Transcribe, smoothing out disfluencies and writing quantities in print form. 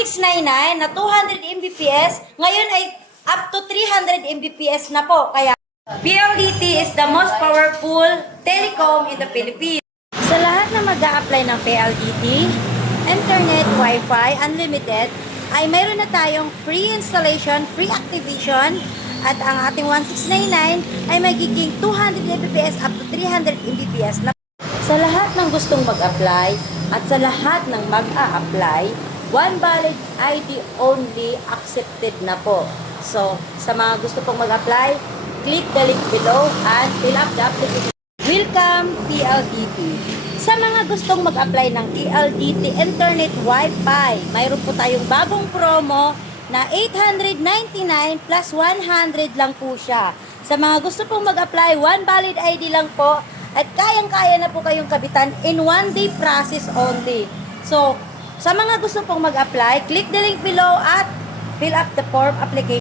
1699 na 200 Mbps, ngayon ay up to 300 Mbps na po. Kaya PLDT is the most powerful telecom in the Philippines. Sa lahat na mag-a-apply ng PLDT, Internet, Wi-Fi, Unlimited, ay mayroon na tayong free installation, free activation, at ang ating 1699 ay magiging 200 Mbps up to 300 Mbps na. Sa lahat ng gustong mag-apply at sa lahat ng mag-a-apply, one valid ID only accepted na po. So, sa mga gusto pong mag-apply, click the link below and fill up the application. Welcome PLDT! Sa mga gustong mag-apply ng PLDT Internet Wi-Fi, mayroon po tayong bagong promo na 899 plus 100 lang po siya. Sa mga gusto pong mag-apply, one valid ID lang po at kayang-kaya na po kayong kabitan in one day process only. So, sa mga gusto pong mag-apply, click the link below at fill up the form application.